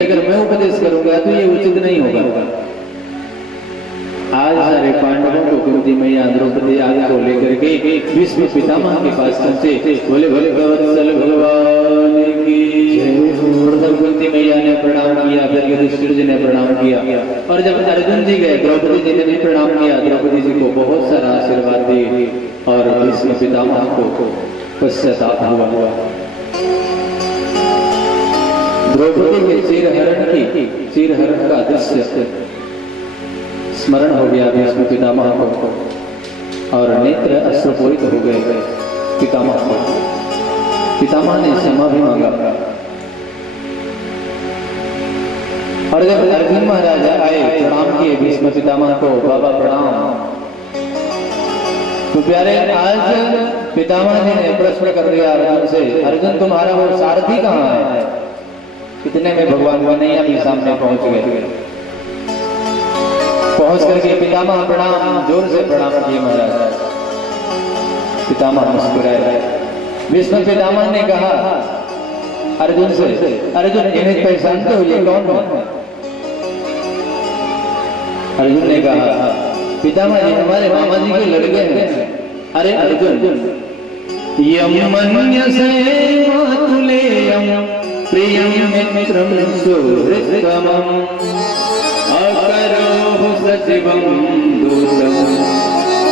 अगर मैं उपदेश करूंगा तो ये उचित नहीं होगा। आज सारे पांडवों को कुंती मैया द्रौपदी आदि को लेकर के भीष्म पितामह के पास पहुंचे। बोले भले वत्सल भगवान की जय। कुंती मैया ने प्रणाम किया, फिर युधिष्ठिर जी ने प्रणाम किया, और जब अर्जुन जी गए द्रौपदी जी ने भी प्रणाम किया। द्रौपदी जी को बहुत सारा आशीर्वाद दिए और भीष्म पितामह को पश्चाताप हुआ। द्रौपदी के चीरहरण का दृश्य स्मरण हो गया भीष्म पितामह को, और नेत्र अश्रुपूरित हो गए पितामह को। पितामह ने क्षमा भी मांगा, और जब अर्जुन महाराज आए प्रणाम किए भीष्म पितामह को, बाबा प्रणाम। तो प्यारे आज पितामह जी ने प्रश्न कर दिया अर्जुन से, अर्जुन तुम्हारा वो सारथी कहाँ है? कितने में भगवान कन्हैया भी सामने पहुंच गए। पहुंच करके पितामह प्रणाम, जोर से प्रणाम किए महाराज। पितामह मुस्कुराए। भीष्म पितामह ने कहा अर्जुन से, अर्जुन इन्हें पहचानते हो, ये कौन है? अर्जुन ने कहा पितामह जी हमारे मामा जी के लड़के हैं। अरे अर्जुन, यम मन्यसे मातुलेयम प्रियम मित्रम सुहृतमम अकरोः सचिवं दूतं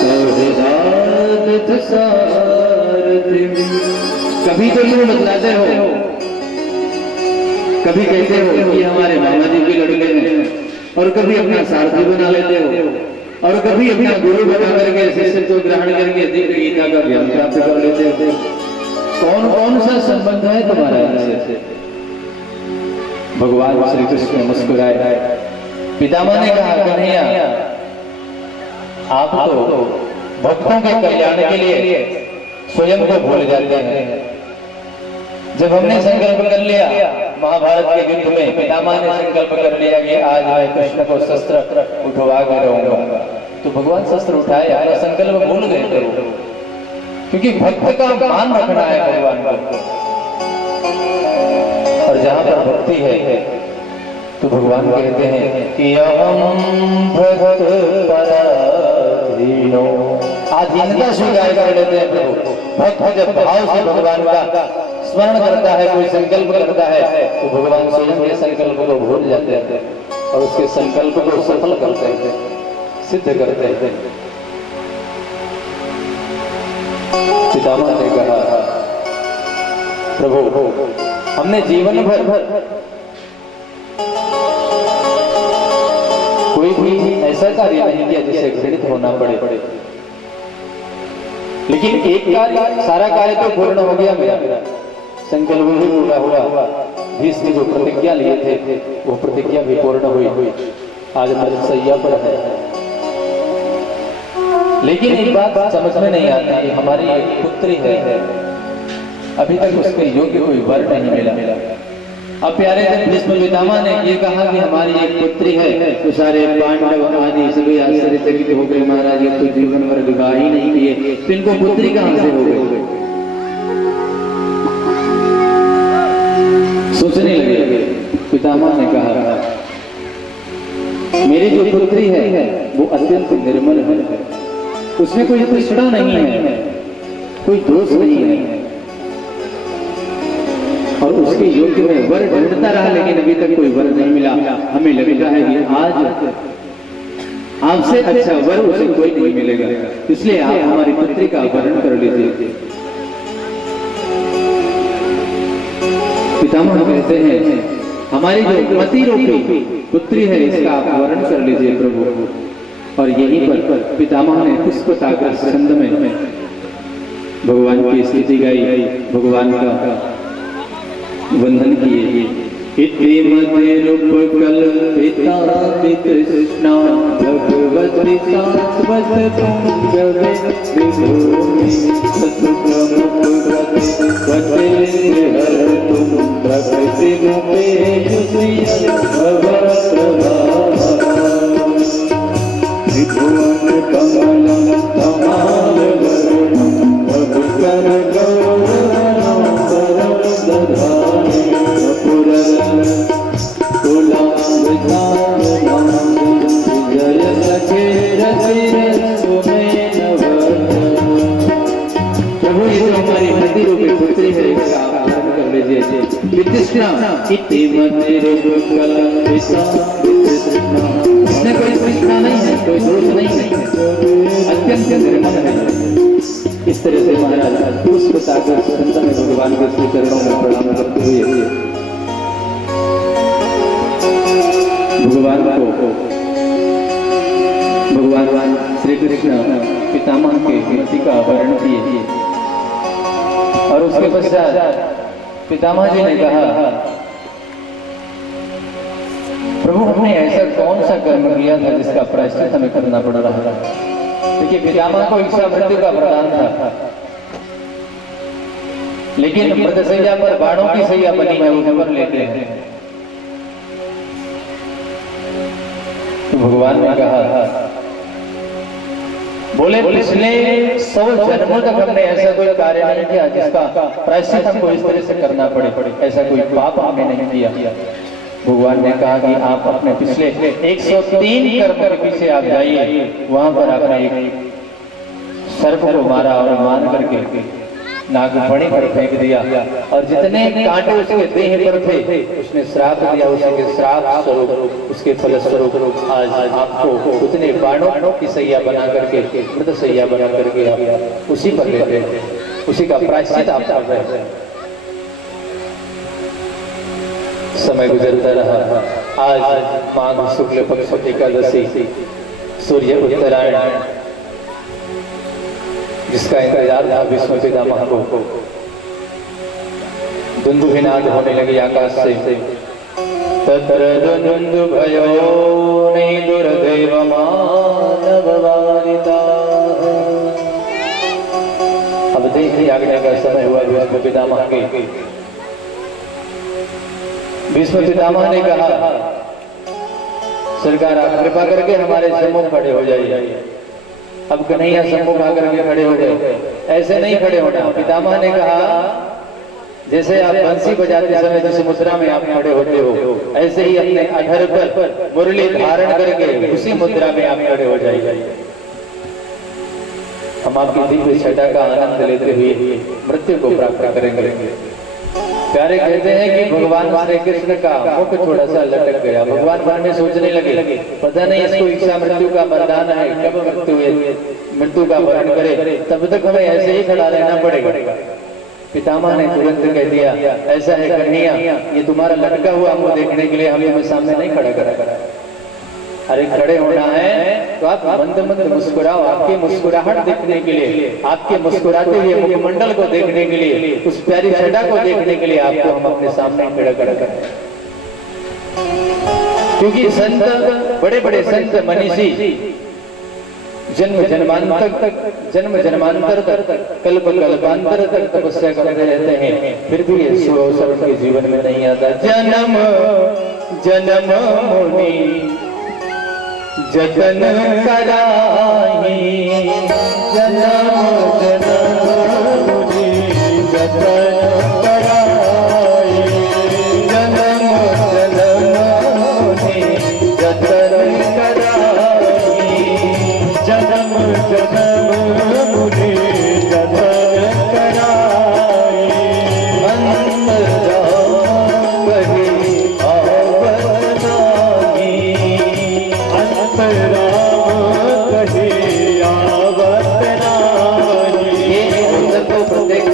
सौहृदादथ सारथिं। कभी तो यूं बतलाते हो, कभी कहते हो कि हमारे मामा जी के लड़के हैं, और कभी अपना सारथी बना लेते हो, और कभी अपना गुरु बना करके शिष्य को ग्रहण करके दिव्य गीता का ज्ञान प्राप्त कर लेते हो। कौन कौन सा संबंध है तुम्हारा इनसे? भगवान श्री कृष्ण मुस्कुराए। पितामह ने कहा कन्हैया, आप तो भक्तों के कल्याण के लिए स्वयं को भूल जाते हैं। जब हमने संकल्प कर लिया महाभारत के युद्ध में, पितामह ने संकल्प कर लिया कि आज मैं कृष्ण को शस्त्र उठवा कर रहूंगा, तो भगवान शस्त्र उठाए, अपना संकल्प भूल गए थे, क्योंकि भक्त का मान रखना है भगवान को। और जहां पर भक्ति है तो भगवान कहते हैं कि अहम भक्त पराधीनो, आधीनता स्वीकार कर लेते हैं प्रभु। भक्त जब भाव से भगवान का स्मरण करता है, कोई संकल्प करता है, तो भगवान स्वयं के संकल्प को भूल जाते हैं और उसके संकल्प को सफल करते हैं, सिद्ध करते हैं। पितामह ने कहा प्रभु, हमने जीवन भर कोई भी ऐसा कार्य नहीं किया जिससे घृणित होना पड़े, लेकिन एक कार्य, सारा कार्य तो पूर्ण हो गया मेरा, संकल्प भी पूरा हुआ। भीष्म जो प्रतिज्ञा लिए थे वो प्रतिज्ञा भी पूर्ण हुई। आज मृतशैया पर है, लेकिन एक बात समझ में नहीं आती कि हमारी एक पुत्री है, अभी तक उसके योग्य कोई वर नहीं मिला। अब प्यारे जब भीष्म पितामह ने ये कहा कि हमारी एक पुत्री है, तो सारे पांडव आदि सभी आश्चर्यचकित हो गए। महाराज ये तो जीवन भर विवाह ही नहीं किए, तो इनको पुत्री कहां से हो गई? सोचने लगे। पितामह ने कहा मेरी जो पुत्री है वो अत्यंत निर्मल है, उसमें कोई तृष्णा नहीं है, कोई दोष नहीं है, और उसके योग्य में वर ढूंढता रहा, लेकिन अभी तक कोई वर नहीं मिला। हमें लगता है कि आज आपसे अच्छा वर उसे कोई नहीं मिलेगा, इसलिए आप हमारी पुत्री का वर्ण कर लीजिए। पितामह कहते हैं हमारी जो मति रूपी पुत्री है इसका आप वर्ण कर लीजिए प्रभु। और यहीं पर पितामह ने पुष्पसागर छंद में भगवान की स्तुति गाई, भगवान का वंदन किए। इति मतिरुपकल्पिता कृष्णा भगवती शाश्वत पुण्यवे विभूमि सतुकमुपगते वचेन्द्रहर्तुं प्रकृतिमुपे त्रिभुवन कमलं तमालवर्णं मधुकर गौरवं सरं दधामि कृष्णा इति मतेरे कल इसमें कोई तृष्णा नहीं है, कोई दोष नहीं है, अत्यंत निर्मल है। इस तरह से महाराज पुष्प सागर संत में भगवान के श्री चरणों में प्रणाम करते हुए भगवान श्री कृष्ण पितामह के मति का वर्णन किए और उसके पश्चात पितामह जी ने कहा, प्रभु हमने ऐसा कौन सा कर्म किया था जिसका प्रायश्चित हमें करना पड़ रहा था। देखिए पितामह को इच्छा मृत्यु का वरदान था, लेकिन मृतशैया पर बाणों की सैया बनी है, वो खबर लेते हैं। तो भगवान ने कहा, बोले पिछले 100 जन्मों तक हमने ऐसा कोई कार्य नहीं किया जिसका प्रायश्चित हमको इस तरह से करना पड़े, ऐसा कोई पाप हमने नहीं किया। भगवान ने कहा कि आप अपने पिछले 103 कर्म के पीछे आप जाइए, वहां पर आपने एक सर्प को मारा और मान करके नागफणी पर फेंक दिया और जितने कांटे उसके देह पर थे उसने श्राप दिया, उसके श्राप स्वरूप उसके फलस्वरूप आज आपको उतने बाणों की सैया बना करके, मृत सैया बना करके आप उसी पर लेते हैं, उसी का प्रायश्चित आप कर रहे हैं। समय गुजरता रहा, आज माघ शुक्ल पक्ष एकादशी सूर्य उत्तरायण जिसका इंतजार था विष्णु पितामह को, दुंदुभिनाद होने लगी आकाश से। तत्र दुंदु भयो नहीं दुर्दैव मानव वारिता। अब देखिए आज्ञा का समय हुआ विष्णु पितामह के। विष्णु पितामह ने कहा, सरकार आप कृपा करके हमारे सम्मुख खड़े हो जाइए। अब कन्हैया सम्मुख आकर के खड़े हो गए, ऐसे नहीं खड़े होना। पितामह ने कहा, जैसे आप बंसी बजाते समय जिस मुद्रा में आप खड़े होते हो, ऐसे ही अपने अधर पर मुरली धारण करके उसी मुद्रा में आप खड़े हो जाइए। हम आपकी दिव्य छटा का आनंद लेते हुए मृत्यु को प्राप्त करेंगे। प्यारे कहते हैं कि भगवान श्री कृष्ण का मुख थोड़ा सा लटक गया। भगवान मन में सोचने लगे, पता नहीं इसको इच्छा मृत्यु का वरदान है, कब मृत्यु का वर्ण करे, तब तक हमें ऐसे ही खड़ा रहना पड़ेगा। पितामह ने तुरंत कह दिया, ऐसा है कन्हैया, ये तुम्हारा लटका हुआ मुंह देखने के लिए हम तुम्हें सामने नहीं खड़ा करा। अरे खड़े होना है तो आप मंद मंद मुस्कुराओ, आपकी मुस्कुराहट देखने के लिए, आपके मुस्कुराते हुए मुखमंडल को देखने के लिए, उस प्यारी छटा को देखने के लिए आपको हम अपने सामने खड़ा करें। क्योंकि संत, बड़े बड़े संत मनीषी जन्म जन्मांतर तक, कल्प कल्पांतर तक तपस्या करते रहते हैं, फिर भी ये शुभ अवसर उनके जीवन में नहीं आता। जन्म जन्म मुनि जतन कराही, जन्म जन्म मुनि जतन कराई, जन्म जन्म मुनि जतन कराई, जन्म जन्म मुनि जतन कराई। अंत राम कही आवत नाही, अंत राम कही आवत नाही। ये अंदर को प्रत्येक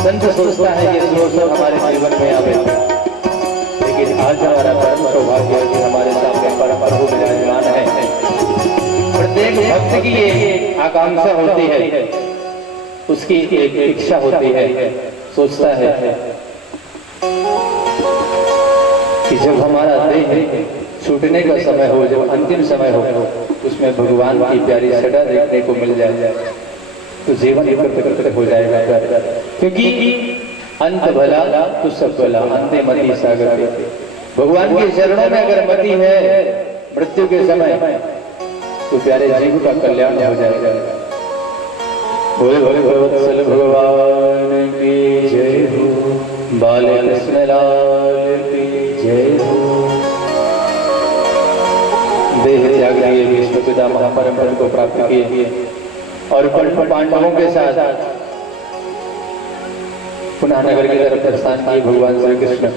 संत सोचता है ये अवसर हमारे जीवन में आवे, लेकिन आज हमारा परम सौभाग्य है कि हमारे सामने परम प्रभु विराजमान है। प्रत्येक भक्त की ये आकांक्षा होती है, उसकी एक इच्छा होती है, सोचता है कि जब हमारा देह छूटने का समय हो, जब अंतिम समय हो, उसमें भगवान की प्यारी छटा देखने को मिल जाए तो जीवन कृत हो जाएगा। क्योंकि अंत भला तो सब भला, अंते मति सागर। भगवान के चरणों में अगर मति है मृत्यु के समय तो प्यारे जीव का कल्याण हो जाएगा। बोले बोले भगवत्सल भगवान की जय हो, बाले कृष्ण लाल की जय हो। देह त्याग लिए विष्णु पितामह परम पद को प्राप्त किए और पांडवों के साथ पुनः नगर की तरफ प्रस्थान किए भगवान श्री कृष्ण।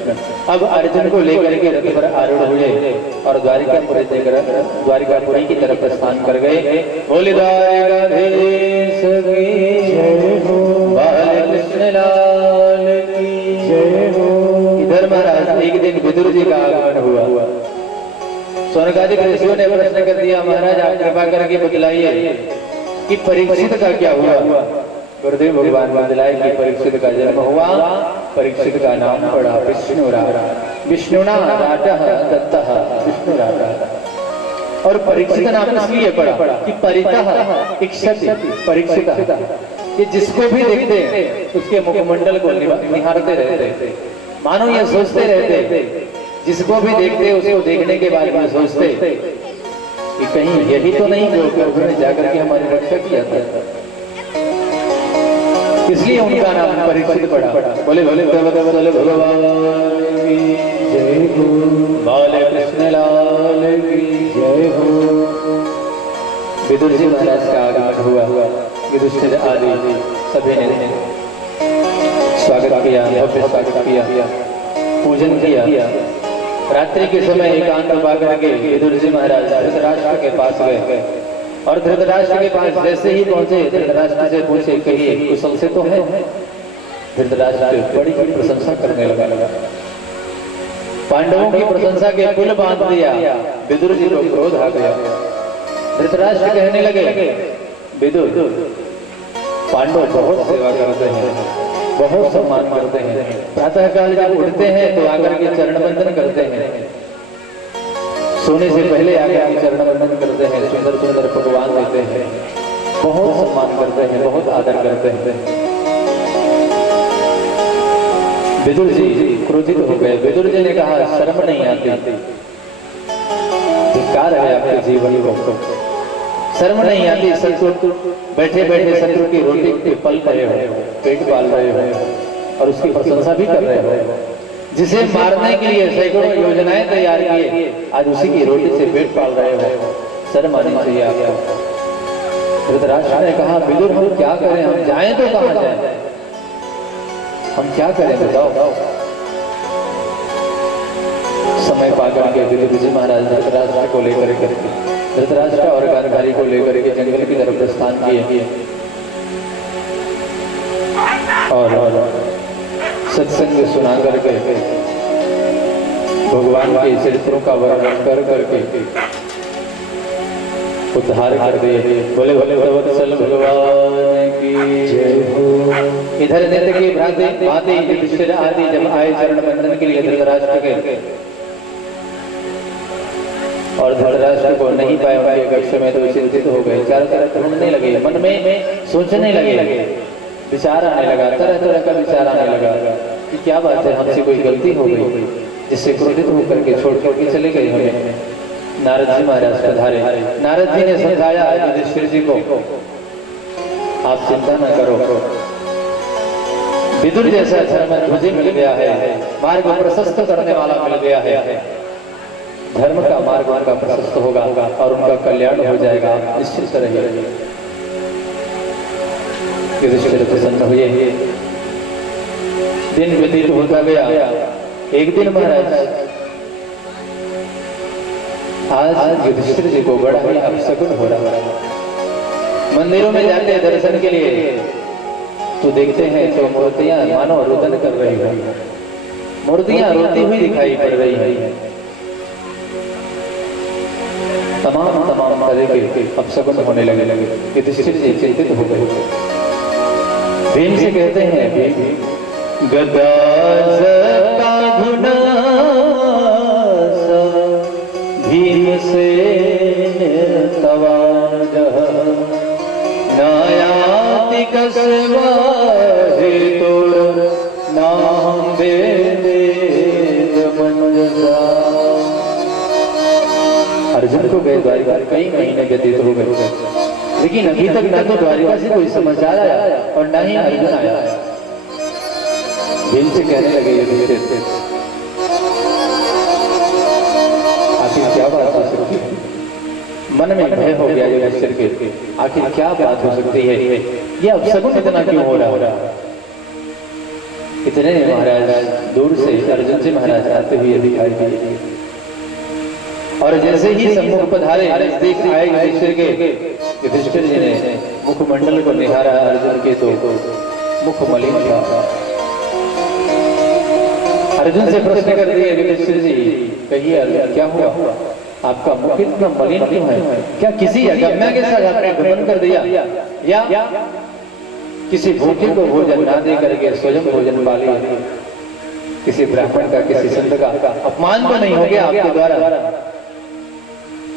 अब अर्जुन को लेकर के रथ पर आरूढ़ हुए और द्वारिकापुरी की तरफ प्रस्थान कर गए। बोले द्वारिकाधीश की जय हो, बालकृष्ण लाल की जय हो। इधर महाराज एक दिन विदुर जी का आगमन हुआ। सौनकादिक ऋषियों ने प्रश्न कर दिया, महाराज आप कृपा करके बतलाइए कि परीक्षित का क्या हुआ। गुरुदेव भगवान बतलाए कि परीक्षित का जन्म हुआ, परीक्षित का नाम पड़ा विष्णुना राटः दत्तः विष्णुराटः। और परीक्षित नाम इसलिए पड़ा कि परितः इक्षति परीक्षितः, कि जिसको भी देखते हैं उसके मुखमंडल को निहारते रहते, मानो ये सोचते रहते, जिसको भी देखते उसको देखने के बाद में सोचते कि कहीं यही तो नहीं जो प्रभु ने जाकर के हमारी रक्षा किया था। इसलिए उनका नाम परीक्षित पड़ा। बोले भोले भगवान की जय हो, बाल कृष्ण लाल की जय हो। विदुर जी महाराज का आगमन हुआ। युधिष्ठिर आदि सभी ने स्वागत किया, भव्य स्वागत किया, पूजन किया। रात्रि के समय एकांत पा करके विदुर जी महाराज धृतराष्ट्र के पास गए और धृतराष्ट्र के पास जैसे ही पहुंचे धृतराष्ट्र से पूछे, कहिए कुशल से तो है। धृतराष्ट्र बड़ी प्रशंसा करने लगा। पांडवों की प्रशंसा के पुल बांध दिया। विदुर जी को क्रोध आ गया। धृतराष्ट्र कहने लगे, विदुर पांडव बहुत सेवा करते हैं, बहुत सम्मान करते हैं, प्रातः काल जब उठते हैं तो आकर के चरण बंदन करते हैं, सोने से पहले आकर के चरण बंदन करते हैं, सुंदर सुंदर पकवान देते हैं, बहुत सम्मान करते हैं, बहुत आदर करते हैं। विदुर जी क्रोधित हो गए। विदुर जी ने कहा, शर्म नहीं आती, धिक्कार है आपके जीवन को, शर्म नहीं आती। शत्रु बैठे बैठे शत्रु की रोटी के पल रहे हो, पेट पाल रहे हो और उसकी प्रशंसा भी कर रहे हो। जिसे मारने के लिए सैकड़ों योजनाएं तैयार किए, आज उसी की रोटी से पेट पाल रहे हो, शर्म आनी चाहिए आपको। धृतराष्ट्र ने कहा, विदुर हम क्या करें, हम जाएं तो कहां जाएं, हम क्या करें बताओ। समय पाकर के विदुर जी महाराज धृतराष्ट्र को लेकर धृतराष्ट्र और गांधारी को लेकर के जंगल की तरफ प्रस्थान किए और सत्संग सुना करके भगवान के चरित्रों का वर्णन कर करके उद्धार कर दिए। बोले भोले वत्सल भगवान की जय हो। इधर नित्य की भांति युधिष्ठिर आदि जब आए चरण बंदन के लिए धृतराष्ट्र के, और धृतराष्ट्र को नहीं पाए उनके कक्ष में तो चिंतित हो गए, चारों तरफ ढूंढने लगे, मन में सोचने लगे, विचार आने लगा, तरह तरह का विचार आने लगा कि क्या बात है, हमसे कोई गलती हो गई जिससे क्रोधित होकर के छोड़ के चले गए हमें। नारद जी महाराज पधारे। नारद जी ने समझाया युधिष्ठिर जी को, आप चिंता न करो, विदुर जैसा धर्म तुझे मिल गया है, मार्ग प्रशस्त करने वाला मिल गया है, धर्म का मार्ग उनका प्रशस्त होगा और उनका कल्याण हो जाएगा, निश्चित रहिए। युधिष्ठिर प्रसन्न हुए। दिन व्यतीत होता गया। एक दिन महाराज आज युधिष्ठिर जी को बड़ा ही अपशकुन हो रहा है। मंदिरों में जाते हैं दर्शन के लिए तो देखते हैं तो मूर्तियां मानो रुदन कर रही है, मूर्तियां रोती हुई दिखाई पड़ रही है। तमाम तरह के अपशकुन होने लगे। युधिष्ठिर जी चिंतित हो गए। भीम से कहते हैं, गदा भीम से नायाति कसवा हेतुर नाम दे अर्जुन को गए द्वारिका कई महीने व्यतीत हो गए, लेकिन अभी तक न तो द्वारिका से कोई समाचार आया और न ही अर्जुन आया। भीम से कहने लगे युधिष्ठिर, आखिर क्या बात हो सकती है? मन में भय हो गया युधिष्ठिर के, आखिर क्या बात हो सकती है, ये अपशकुन इतना क्यों हो रहा है? इतने महाराज दूर से अर्जुन जी महाराज आते हुए दिखाई दिए और जैसे ही सम्मुख पधारे नजदीक आए युधिष्ठिर के, युधिष्ठिर जी ने मुखमंडल को निहारा अर्जुन के तो मुख मलिन था। अर्जुन से प्रश्न कर दिए, युधिष्ठिर जी कहिए अर्जुन क्या हुआ, आपका मुख इतना मलिन क्यों है? क्या किसी अगम्य के साथ आपने गमन कर दिया या किसी भूखे को भोजन ना दे करके स्वयं भोजन पा लिया? किसी ब्राह्मण का किसी संत का अपमान तो नहीं हो गया आपके द्वारा?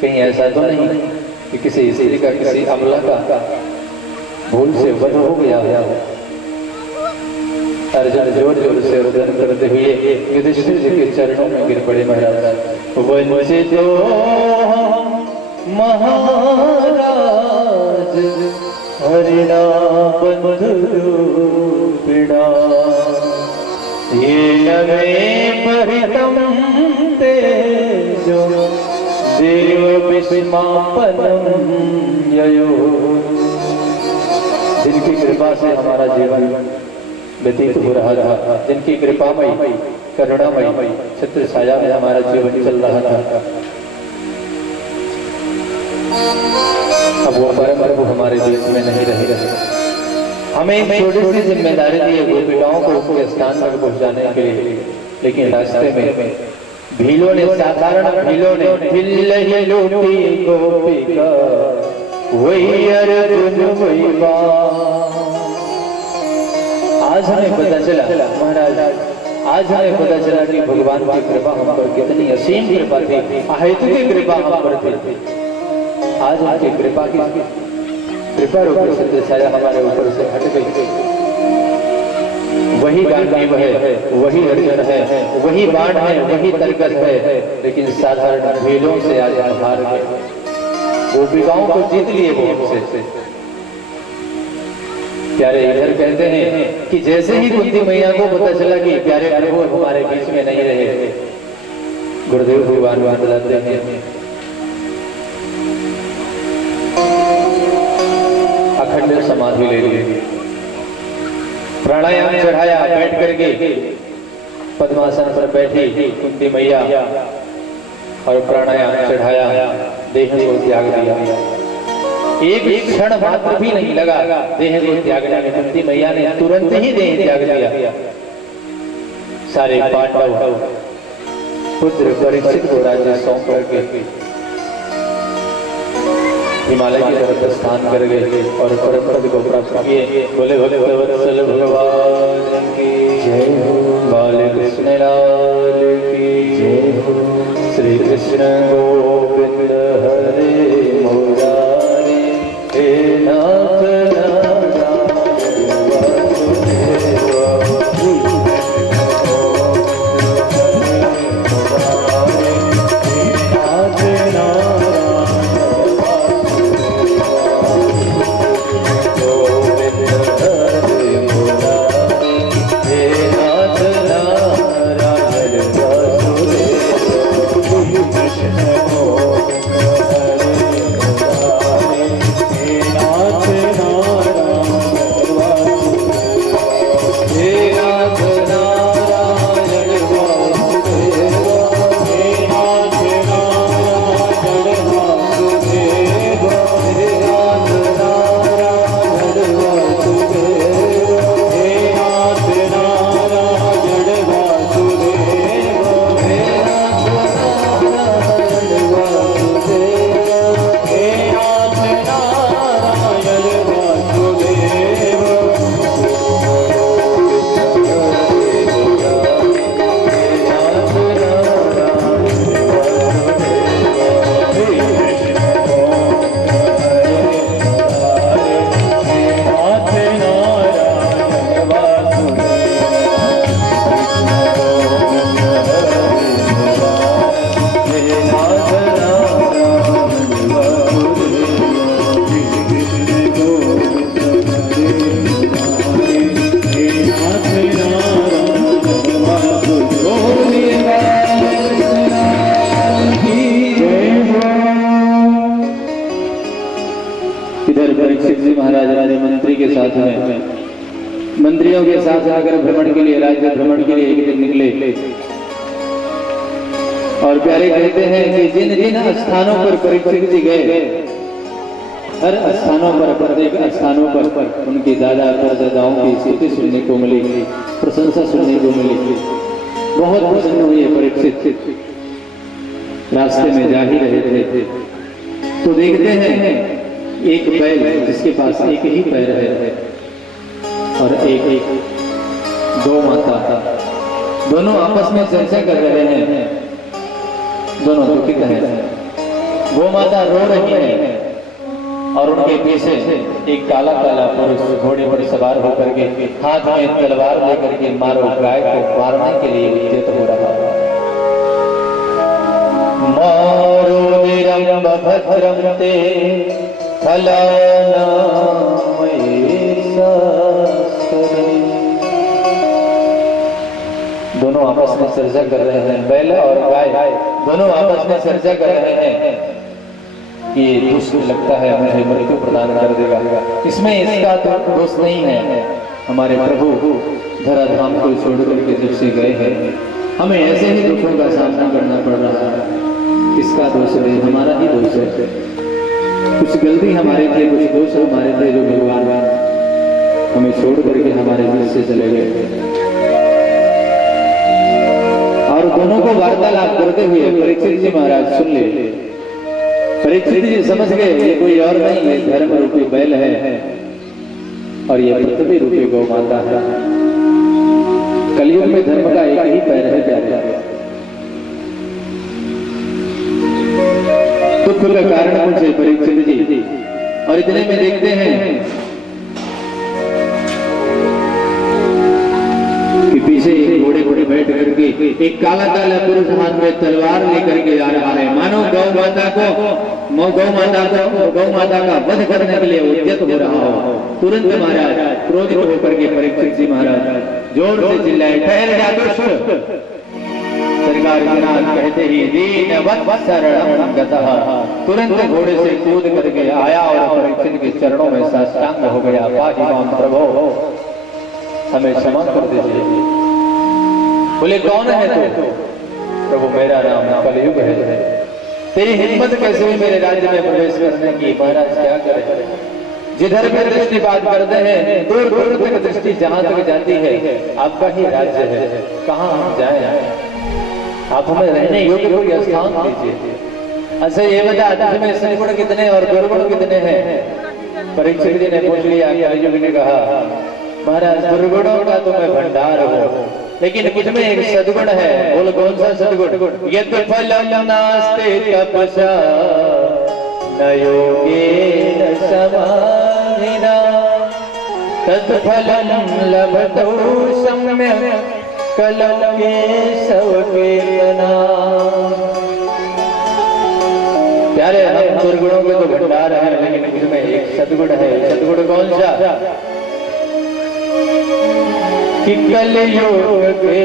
कहीं ऐसा तो नहीं कि किसी स्त्री का किसी अबला का भूल से वध हो गया? अर्जुन जोर जोर से रुदन करते हुए युधिष्ठिर जी के चरणों में गिर पड़े। महाराज वंचितो महाराज हरिणा बंधुरूपिणा ये नमे परितम तेजो देव विस्मापनम ययो। जिनकी कृपा से हमारा जीवन व्यतीत हो रहा था, जिनकी कृपामयी करुणामयी छत्र छाया में हमारा जीवन चल रहा था, अब वो परम प्रभु हमारे देश में नहीं रहे। हमें एक छोटी सी जिम्मेदारी दी है गोपिकाओं को उनके स्थान तक पहुंचाने के लिए, लेकिन रास्ते में भीलों ने, साधारण भीलों ने भिल्लही लूटी गोपिका वही अर्जुन वही बाण। आज हमें पता चला महाराज, आज हमें पता चला कि भगवान की कृपा हम पर कितनी असीम कृपा थी, अहेतु की कृपा हम पर थी। आज उनकी कृपा की कृपा रूपी छत्र छाया हमारे ऊपर से हट गई। वही गांडीव है, वही अर्जुन है, वही बाण है, वही तरकस है, लेकिन साधारण भीलों से आज हम हार गए। गोपिकाओं को जीत लिए वो हमसे। प्यारे इधर कहते हैं कि जैसे ही कुंती मैया को पता चला कि प्यारे प्रभु हमारे बीच में नहीं रहे, गुरुदेव भगवान बताते हैं अखंड समाधि ले ली, प्राणायाम चढ़ाया, बैठ करके पद्मासन पर बैठी कुंती मैया और प्राणायाम चढ़ाया, देह को त्याग दिया। एक क्षण मात्र भी नहीं लगा देह को त्यागने में, कुंती मैया ने तुरंत ही देह त्याग दिया। सारे पांडव पुत्र परीक्षित को राज्य सौंप करके हिमालय की तरफ प्रस्थान कर गए और परम पद को प्राप्त किए। बोले बोले वत्सल भगवान की जय हो, बाल कृष्ण लाल की जय हो, श्री कृष्ण गोविंद हरे मुरारी हे नाथ नारायण वासुदेव मंत्रियों के साथ नगर भ्रमण के लिए, राज्य भ्रमण के लिए एक दिन निकले और प्यारे कहते हैं कि जिन जिन स्थानों पर परीक्षित जी गए, हर स्थानों पर, प्रत्येक स्थानों पर उनकी दादा परदादाओं की स्तुति सुनने को मिली, प्रशंसा सुनने को मिली। बहुत प्रसन्न हुए परीक्षित। रास्ते में जा ही रहे थे तो देखते हैं एक बैल जिसके पास एक ही पैर है और एक गौ माता, दोनों आपस में चर्चा कर रहे हैं, दोनों दुखित हैं। गौ माता रो रही है और उनके पीछे एक काला काला पुरुष घोड़े पर सवार होकर के हाथ में तलवार लेकर के मारो गाय को मारने के लिए उद्यत हो रहा है। मारो निरंब भद्रम ते फलाना दोनों आपस में चर्चा कर रहे हैं, बैल और गाय दोनों आपस में चर्चा कर रहे हैं कि ये दुष्ट लगता है मुझे मृत्यु प्रदान कर देगा। इसमें इसका तो दोष नहीं है, हमारे प्रभु धराधाम को छोड़ करके जब से गए हैं हमें ऐसे ही दुखों का सामना करना पड़ रहा है। किसका दोष है? हमारा ही दोष है। कुछ गलती हमारे थे, कुछ दोष हमारे थे जो भगवान हमें छोड़ करके हमारे बीच से चले गए। और दोनों को वार्तालाप करते हुए परीक्षित जी महाराज सुन ले। परीक्षित जी समझ गए ये कोई और नहीं है, धर्म रूपी बैल है और ये पृथ्वी रूपी गौ माता है। कलयुग में धर्म का एक ही पैर है प्यारे। दुख का कारण पूछे परीक्षित जी और इतने में देखते हैं कि पीछे एक घोड़े घोड़े बैठ करके एक काला काला पुरुष हाथ में तलवार लेकर के आ रहा है, मानो गौ माता का वध करने के लिए उद्यत हो रहा हो। तुरंत महाराज क्रोधित होकर के परीक्षित जी महाराज जोर से चिल्लाए, ठहर जा दुष्ट। सरकार कहते ही दीनवत् शरणं गतः, तुरंत घोड़े से कूद करके आया और परीक्षित के चरणों में साष्टांग हो गया। पाहि मां प्रभो, हमें क्षमा कर दीजिए। बोले कौन है तू? प्रभु मेरा नाम कलयुग है। तेरी हिम्मत कैसे हुई मेरे राज्य में प्रवेश करने की? महाराज क्या करे, जिधर भी दृष्टिपात करते हैं दूर दूर तक दृष्टि जहां तक जाती है आपका ही राज्य है, कहां हम जाए? आप हमें रहने योग्य कोई स्थान दीजिए। अच्छा ये बता, तुझमें सद्गुण कितने और दुर्गुण कितने हैं? परीक्षित जी ने पूछ लिया। कलयुग ने कहा महाराज दुर्गुणों का तुम्हें भंडार हो, लेकिन कुछ में एक सद्गुण है। बोल कौन सा सद्गुण? यत् फलम नास्ते तपसा न योगेन समाधिना तत् फलम लभतो सम्यक् कलकेशव कीर्तना। प्यारे हम दुर्गुणों के तो भंडार है, लेकिन कुछ में एक सद्गुण है। सद्गुण कौन सा? कि कलयुग के